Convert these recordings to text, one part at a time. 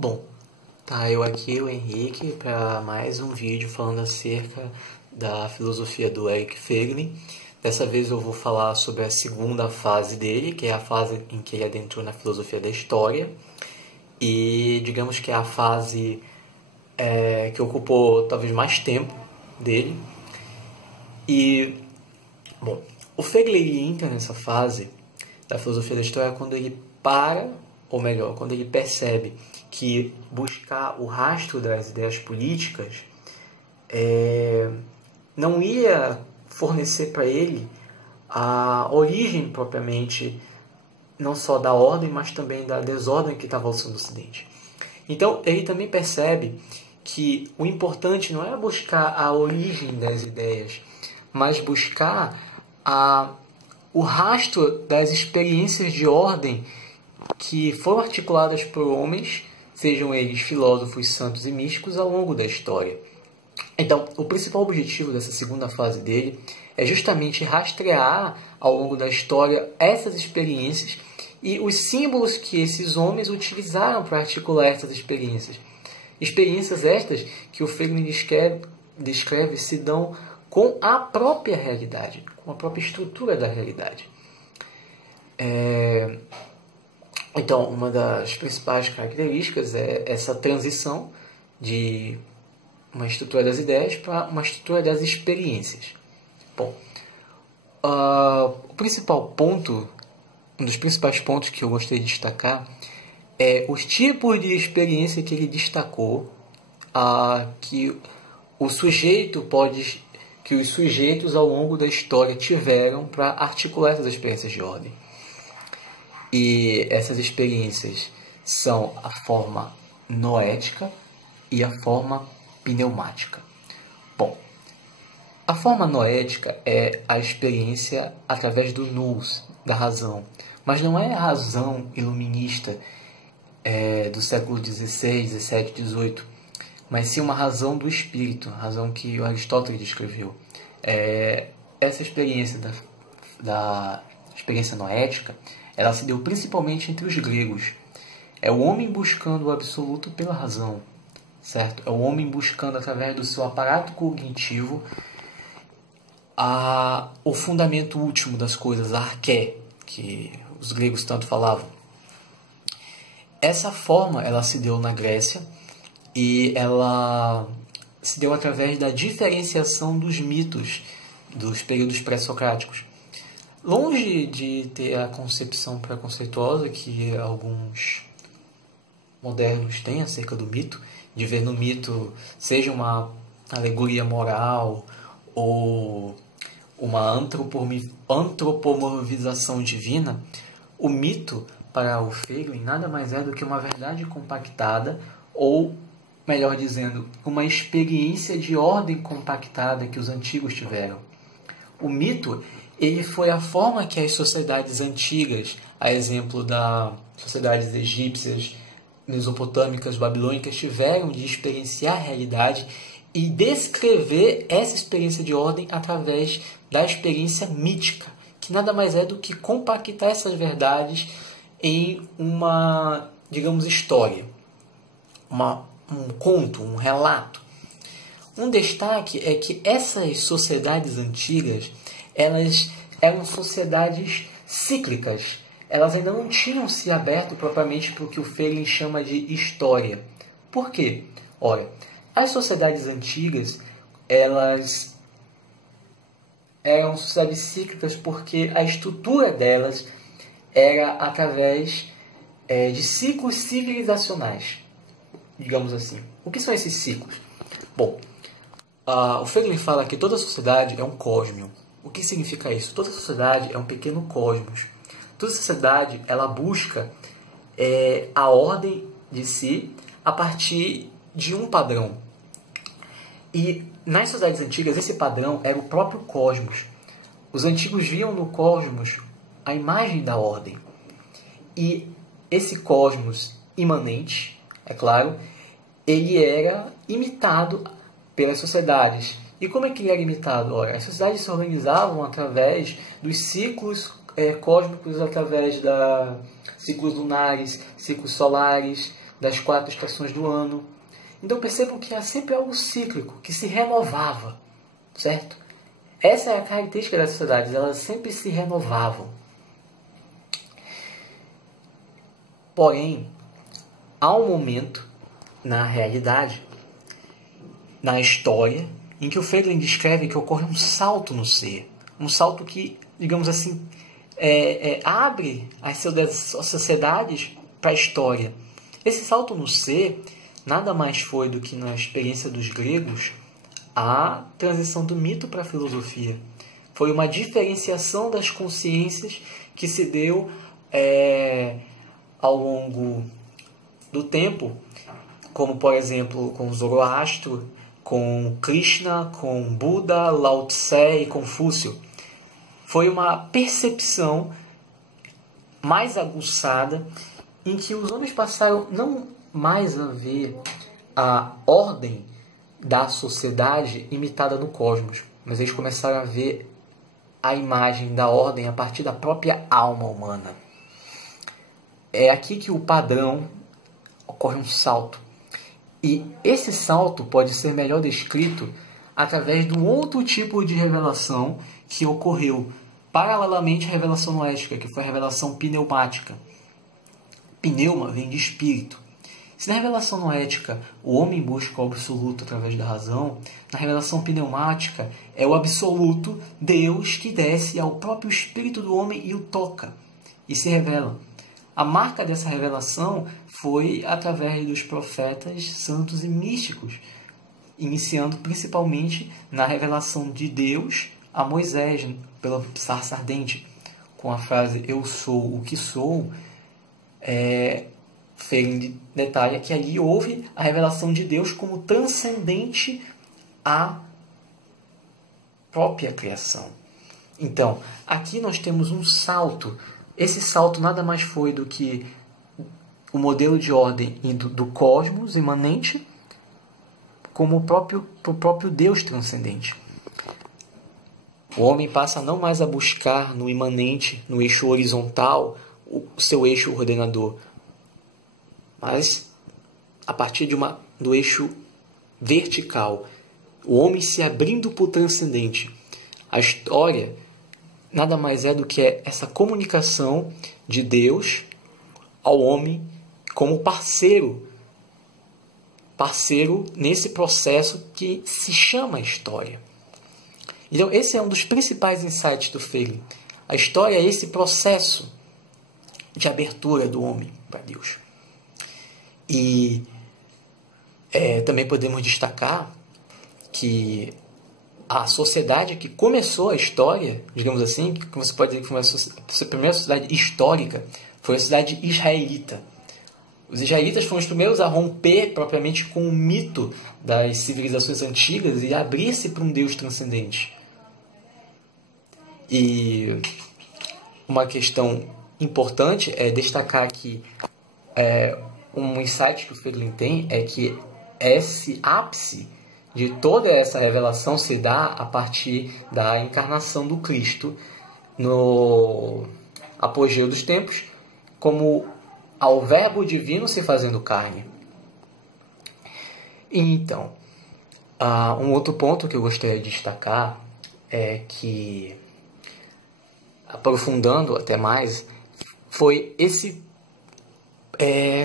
Bom, tá eu aqui, o Henrique, para mais um vídeo falando acerca da filosofia do Eric Feiglin. Dessa vez eu vou falar sobre a segunda fase dele, que é a fase em que ele adentrou na filosofia da história. E digamos que é a fase que ocupou talvez mais tempo dele. E, bom, o Feiglin entra nessa fase da filosofia da história quando ele para, ou melhor, quando ele percebe que buscar o rastro das ideias políticas não ia fornecer para ele a origem propriamente não só da ordem, mas também da desordem que estava alçando o Ocidente. Então, ele também percebe que o importante não é buscar a origem das ideias, mas buscar o rastro das experiências de ordem que foram articuladas por homens, sejam eles filósofos, santos e místicos, ao longo da história. Então, o principal objetivo dessa segunda fase dele é justamente rastrear ao longo da história essas experiências e os símbolos que esses homens utilizaram para articular essas experiências. Experiências estas que o Feiglin descreve se dão com a própria realidade, com a própria estrutura da realidade. Então, uma das principais características é essa transição de uma estrutura das ideias para uma estrutura das experiências. Bom, o principal ponto, um dos principais pontos que eu gostaria de destacar é os tipos de experiência que ele destacou, que os sujeitos ao longo da história tiveram para articular essas experiências de ordem. E essas experiências são a forma noética e a forma pneumática. Bom, a forma noética é a experiência através do nous, da razão. Mas não é a razão iluminista do século XVI, XVII, XVIII, mas sim uma razão do espírito, a razão que o Aristóteles descreveu. Essa experiência da experiência noética, ela se deu principalmente entre os gregos. É o homem buscando o absoluto pela razão, certo? É o homem buscando, através do seu aparato cognitivo, o fundamento último das coisas, a arché, que os gregos tanto falavam. Essa forma, ela se deu na Grécia e ela se deu através da diferenciação dos mitos dos períodos pré-socráticos. Longe de ter a concepção preconceituosa que alguns modernos têm acerca do mito, de ver no mito seja uma alegoria moral ou uma antropomorfização divina, o mito, para o Feiglin, nada mais é do que uma verdade compactada, ou, melhor dizendo, uma experiência de ordem compactada que os antigos tiveram. O mito, ele foi a forma que as sociedades antigas, a exemplo das sociedades egípcias, mesopotâmicas, babilônicas, tiveram de experienciar a realidade e descrever essa experiência de ordem através da experiência mítica, que nada mais é do que compactar essas verdades em uma, digamos, história, um conto, um relato. Um destaque é que essas sociedades antigas, elas eram sociedades cíclicas. Elas ainda não tinham se aberto propriamente para o que o Feiglin chama de história. Por quê? Olha, as sociedades antigas, elas eram sociedades cíclicas porque a estrutura delas era através de ciclos civilizacionais, digamos assim. O que são esses ciclos? Bom, o Feiglin fala que toda sociedade é um cosmos. O que significa isso? Toda sociedade é um pequeno cosmos. Toda sociedade, ela busca a ordem de si a partir de um padrão. E nas sociedades antigas, esse padrão era o próprio cosmos. Os antigos viam no cosmos a imagem da ordem. E esse cosmos imanente, é claro, ele era imitado pelas sociedades. E como é que ele era imitado? Ora, as sociedades se organizavam através dos ciclos cósmicos, através ciclos lunares, ciclos solares, das 4 estações do ano. Então percebam que é sempre algo cíclico, que se renovava, certo? Essa é a característica das sociedades, elas sempre se renovavam. Porém, há um momento na realidade, na história, em que o Frege descreve que ocorre um salto no ser. Um salto que, digamos assim, abre as sociedades para a história. Esse salto no ser nada mais foi do que, na experiência dos gregos, a transição do mito para a filosofia. Foi uma diferenciação das consciências que se deu ao longo do tempo, como, por exemplo, com Zoroastro, com Krishna, com Buda, Lao Tse e Confúcio. Foi uma percepção mais aguçada em que os homens passaram não mais a ver a ordem da sociedade imitada no cosmos, mas eles começaram a ver a imagem da ordem a partir da própria alma humana. É aqui que o padrão ocorre um salto. E esse salto pode ser melhor descrito através de um outro tipo de revelação que ocorreu paralelamente à revelação noética, que foi a revelação pneumática. Pneuma vem de espírito. Se na revelação noética o homem busca o absoluto através da razão, na revelação pneumática é o absoluto Deus que desce ao próprio espírito do homem e o toca e se revela. A marca dessa revelação foi através dos profetas santos e místicos, iniciando principalmente na revelação de Deus a Moisés, pela sarça ardente, com a frase "Eu sou o que sou", Frege detalha que ali houve a revelação de Deus como transcendente à própria criação. Então, aqui nós temos um salto. Esse salto nada mais foi do que o modelo de ordem indo do cosmos imanente como o próprio Deus transcendente. O homem passa não mais a buscar no imanente, no eixo horizontal, o seu eixo ordenador, mas a partir do eixo vertical, o homem se abrindo para o transcendente. A história nada mais é do que essa comunicação de Deus ao homem como parceiro nesse processo que se chama história. Então, esse é um dos principais insights do Frege. A história é esse processo de abertura do homem para Deus. E também podemos destacar que a sociedade que começou a história, digamos assim, que você pode dizer que foi a primeira sociedade histórica, foi a sociedade israelita. Os israelitas foram os primeiros a romper propriamente com o mito das civilizações antigas e abrir-se para um Deus transcendente. E uma questão importante é destacar que um insight que o Frege tem é que esse ápice de toda essa revelação se dá a partir da encarnação do Cristo no apogeu dos tempos, como ao verbo divino se fazendo carne. Então, um outro ponto que eu gostaria de destacar é que, aprofundando até mais, foi esse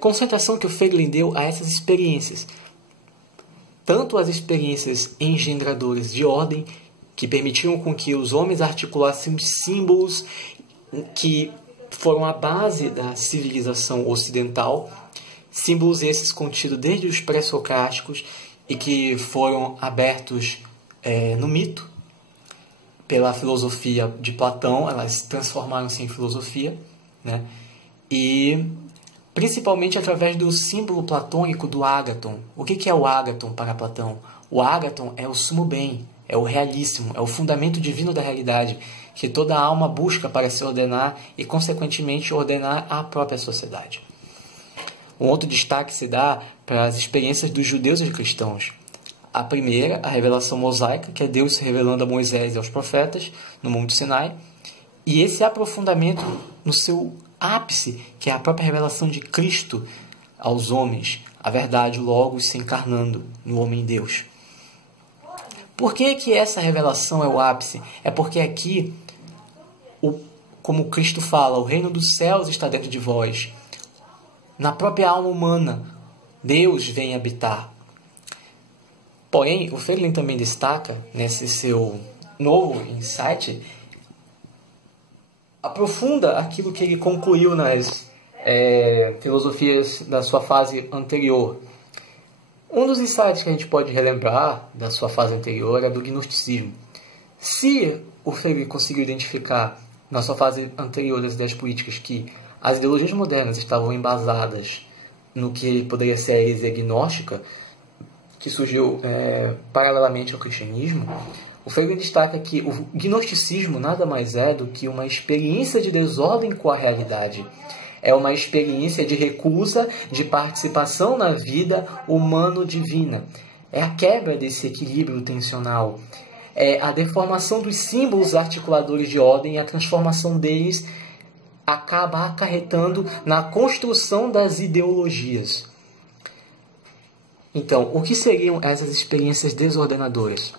concentração que o Frege deu a essas experiências. Tanto as experiências engendradoras de ordem, que permitiam com que os homens articulassem símbolos que foram a base da civilização ocidental, símbolos esses contidos desde os pré-socráticos e que foram abertos no mito pela filosofia de Platão. Elas transformaram-se em filosofia, né? E principalmente através do símbolo platônico do ágaton. O que é o ágaton para Platão? O ágaton é o sumo bem, é o realíssimo, é o fundamento divino da realidade, que toda alma busca para se ordenar e, consequentemente, ordenar a própria sociedade. Um outro destaque se dá para as experiências dos judeus e cristãos. A primeira, a revelação mosaica, que é Deus se revelando a Moisés e aos profetas no Monte Sinai, e esse aprofundamento no seu ápice, que é a própria revelação de Cristo aos homens a verdade, logo se encarnando no homem-Deus. Por que essa revelação é o ápice? É porque aqui, como Cristo fala, o reino dos céus está dentro de vós. Na própria alma humana, Deus vem habitar. Porém, o Feiglin também destaca, nesse seu novo insight, aprofunda aquilo que ele concluiu nas filosofias da sua fase anterior. Um dos insights que a gente pode relembrar da sua fase anterior é do gnosticismo. Se o Feiglin conseguiu identificar na sua fase anterior das ideias políticas que as ideologias modernas estavam embasadas no que poderia ser a heresia gnóstica, que surgiu paralelamente ao cristianismo, o Feiglin destaca que o gnosticismo nada mais é do que uma experiência de desordem com a realidade. É uma experiência de recusa de participação na vida humano-divina. É a quebra desse equilíbrio tensional. É a deformação dos símbolos articuladores de ordem e a transformação deles acaba acarretando na construção das ideologias. Então, o que seriam essas experiências desordenadoras?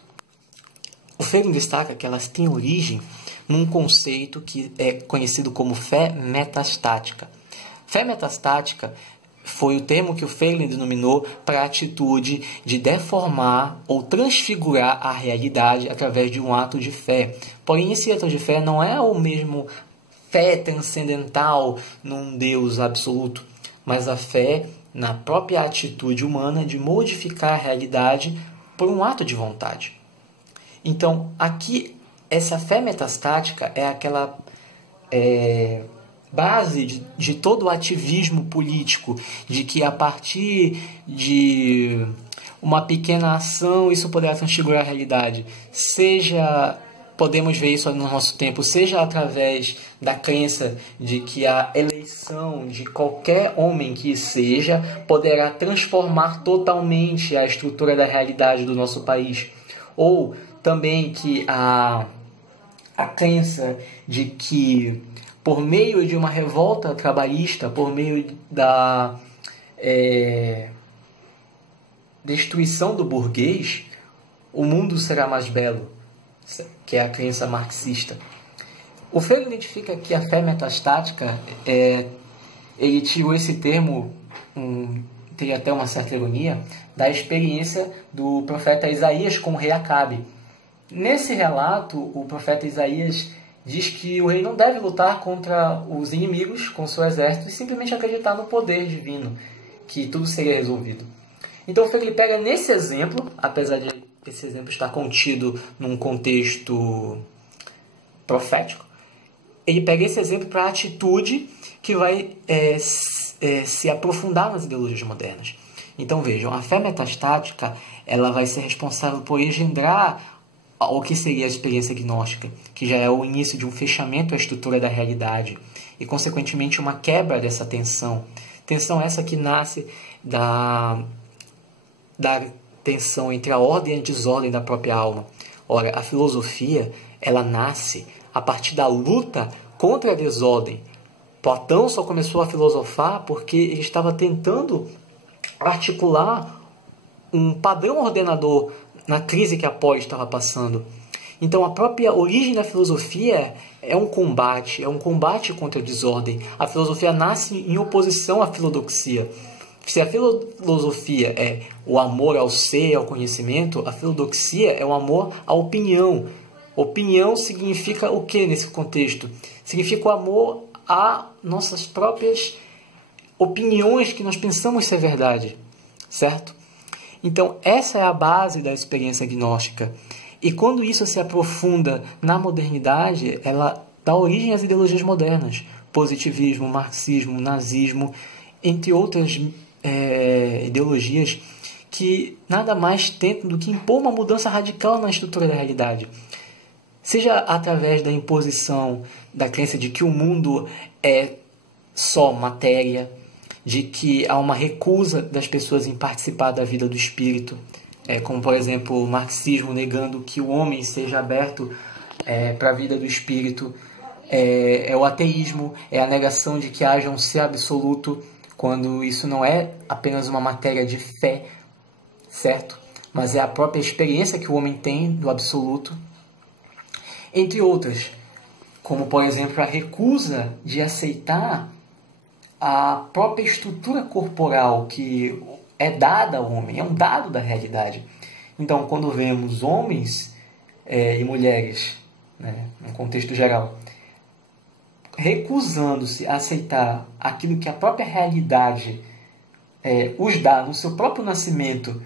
O Feiglin destaca que elas têm origem num conceito que é conhecido como fé metastática. Fé metastática foi o termo que o Feiglin denominou para a atitude de deformar ou transfigurar a realidade através de um ato de fé. Porém, esse ato de fé não é o mesmo fé transcendental num Deus absoluto, mas a fé na própria atitude humana de modificar a realidade por um ato de vontade. Então, aqui, essa fé metastática é aquela base de todo o ativismo político, de que a partir de uma pequena ação isso poderá transfigurar a realidade. Podemos ver isso no nosso tempo, seja através da crença de que a eleição de qualquer homem que seja poderá transformar totalmente a estrutura da realidade do nosso país, ou também que a crença de que por meio de uma revolta trabalhista, por meio da destruição do burguês, o mundo será mais belo, que é a crença marxista. O Feiglin identifica que a fé metastática, ele tirou esse termo, tem até uma certa ironia, da experiência do profeta Isaías com o rei Acabe. Nesse relato, o profeta Isaías diz que o rei não deve lutar contra os inimigos com seu exército e simplesmente acreditar no poder divino, que tudo seria resolvido. Então o Feiglin pega nesse exemplo, apesar de esse exemplo estar contido num contexto profético, ele pega esse exemplo para a atitude que vai se aprofundar nas ideologias modernas. Então vejam, a fé metastática ela vai ser responsável por engendrar o que seria a experiência gnóstica, que já é o início de um fechamento à estrutura da realidade e, consequentemente, uma quebra dessa tensão. Tensão essa que nasce da tensão entre a ordem e a desordem da própria alma. Ora, a filosofia ela nasce a partir da luta contra a desordem. Platão só começou a filosofar porque ele estava tentando articular um padrão ordenador na crise que a polis estava passando. Então, a própria origem da filosofia é um combate contra a desordem. A filosofia nasce em oposição à filodoxia. Se a filosofia é o amor ao ser, ao conhecimento, a filodoxia é o amor à opinião. Opinião significa o que nesse contexto? Significa o amor a nossas próprias opiniões que nós pensamos ser verdade, certo? Então, essa é a base da experiência gnóstica. E quando isso se aprofunda na modernidade, ela dá origem às ideologias modernas. Positivismo, marxismo, nazismo, entre outras ideologias que nada mais tentam do que impor uma mudança radical na estrutura da realidade. Seja através da imposição da crença de que o mundo é só matéria, de que há uma recusa das pessoas em participar da vida do espírito, como, por exemplo, o marxismo negando que o homem seja aberto para a vida do espírito, é o ateísmo, é a negação de que haja um ser absoluto, quando isso não é apenas uma matéria de fé, certo? Mas é a própria experiência que o homem tem do absoluto, entre outras, como, por exemplo, a recusa de aceitar a própria estrutura corporal que é dada ao homem, é um dado da realidade. Então, quando vemos homens e mulheres, né, no contexto geral, recusando-se a aceitar aquilo que a própria realidade os dá no seu próprio nascimento,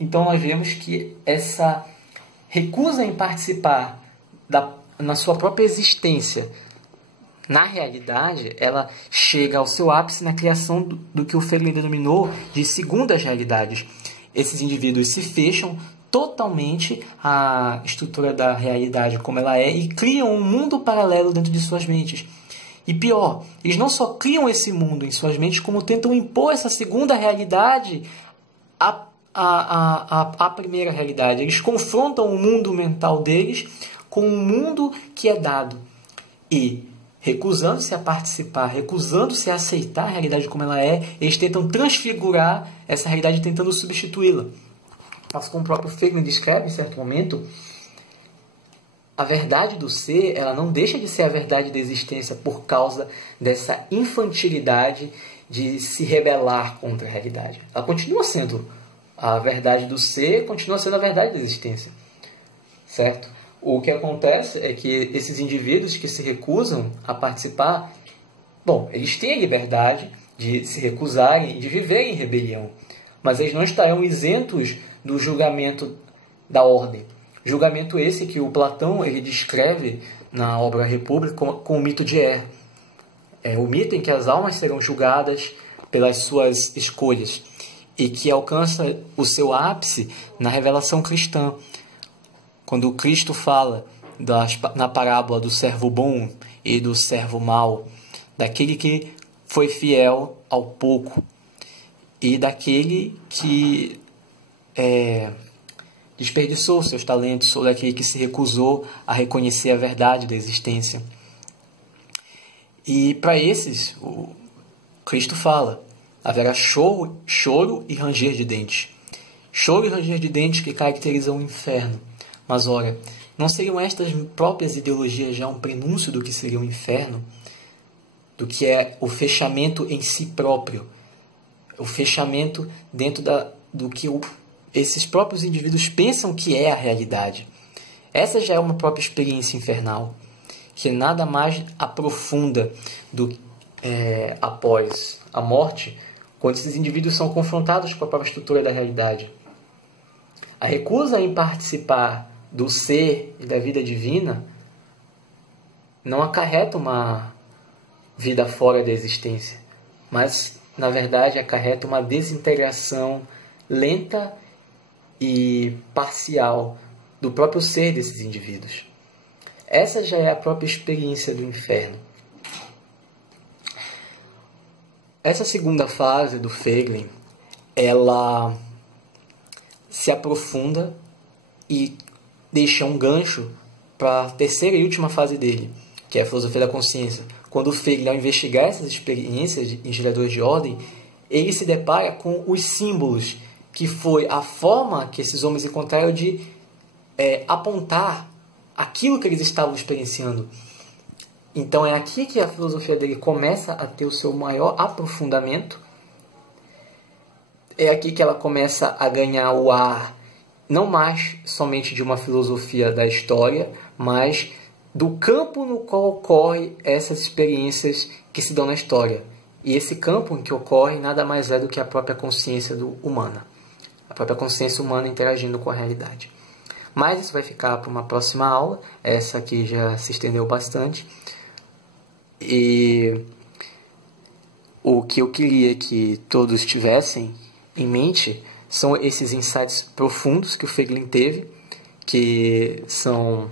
então nós vemos que essa recusa em participar na sua própria existência, na realidade, ela chega ao seu ápice na criação do que o Feiglin denominou de segundas realidades. Esses indivíduos se fecham totalmente à estrutura da realidade como ela é e criam um mundo paralelo dentro de suas mentes. E pior, eles não só criam esse mundo em suas mentes, como tentam impor essa segunda realidade à primeira realidade. Eles confrontam o mundo mental deles com um mundo que é dado. E, recusando-se a participar, recusando-se a aceitar a realidade como ela é, eles tentam transfigurar essa realidade tentando substituí-la. Mas como o próprio Feiglin descreve em certo momento, a verdade do ser, ela não deixa de ser a verdade da existência por causa dessa infantilidade de se rebelar contra a realidade. Ela continua sendo a verdade do ser, continua sendo a verdade da existência. Certo? O que acontece é que esses indivíduos que se recusam a participar, bom, eles têm a liberdade de se recusarem e de viverem em rebelião, mas eles não estarão isentos do julgamento da ordem. Julgamento esse que o Platão ele descreve na obra República com o mito de Er. É o mito em que as almas serão julgadas pelas suas escolhas e que alcança o seu ápice na revelação cristã, quando Cristo fala na parábola do servo bom e do servo mau, daquele que foi fiel ao pouco e daquele que desperdiçou seus talentos, ou daquele que se recusou a reconhecer a verdade da existência. E para esses, o Cristo fala, haverá choro e ranger de dentes. Choro e ranger de dentes que caracterizam o inferno. Mas, ora, não seriam estas próprias ideologias já um prenúncio do que seria o inferno? Do que é o fechamento em si próprio? O fechamento dentro do que esses próprios indivíduos pensam que é a realidade. Essa já é uma própria experiência infernal, que nada mais aprofunda após a morte, quando esses indivíduos são confrontados com a própria estrutura da realidade. A recusa em participar do ser e da vida divina não acarreta uma vida fora da existência, mas, na verdade, acarreta uma desintegração lenta e parcial do próprio ser desses indivíduos. Essa já é a própria experiência do inferno. Essa segunda fase do Feiglin, ela se aprofunda e deixa um gancho para a terceira e última fase dele, que é a filosofia da consciência. Quando o Feiglin, ao investigar essas experiências em geradores de ordem, ele se depara com os símbolos, que foi a forma que esses homens encontraram de apontar aquilo que eles estavam experienciando. Então é aqui que a filosofia dele começa a ter o seu maior aprofundamento. É aqui que ela começa a ganhar o ar, não mais somente de uma filosofia da história, mas do campo no qual ocorrem essas experiências que se dão na história. E esse campo em que ocorre nada mais é do que a própria consciência humana. A própria consciência humana interagindo com a realidade. Mas isso vai ficar para uma próxima aula. Essa aqui já se estendeu bastante. E o que eu queria que todos tivessem em mente são esses insights profundos que o Feiglin teve, que são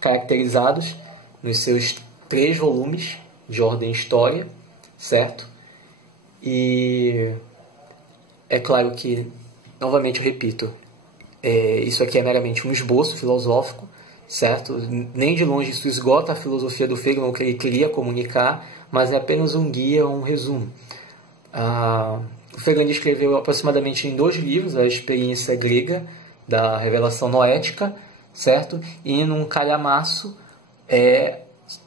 caracterizados nos seus 3 volumes de ordem e história, certo? E é claro que, novamente eu repito, isso aqui é meramente um esboço filosófico, certo? Nem de longe isso esgota a filosofia do Feiglin, o que ele queria comunicar, mas é apenas um guia ou um resumo. O Fegandi escreveu aproximadamente em 2 livros a experiência grega da revelação noética, certo? E num calhamaço,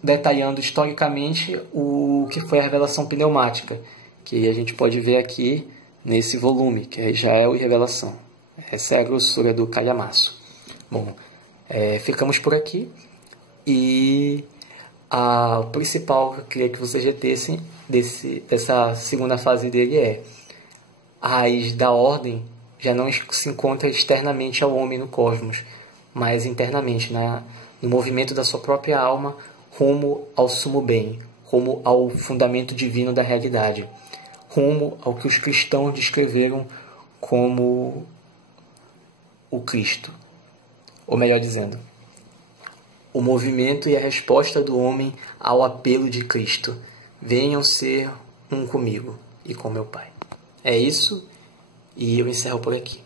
detalhando historicamente o que foi a revelação pneumática, que a gente pode ver aqui nesse volume, que é Israel e Revelação. Essa é a grossura do calhamaço. Bom, ficamos por aqui. E o principal que eu queria que vocês retessem dessa segunda fase dele a raiz da ordem já não se encontra externamente ao homem no cosmos, mas internamente, no movimento da sua própria alma rumo ao sumo bem, rumo ao fundamento divino da realidade, rumo ao que os cristãos descreveram como o Cristo. Ou melhor dizendo, o movimento e a resposta do homem ao apelo de Cristo. Venham ser um comigo e com meu Pai. É isso, e eu encerro por aqui.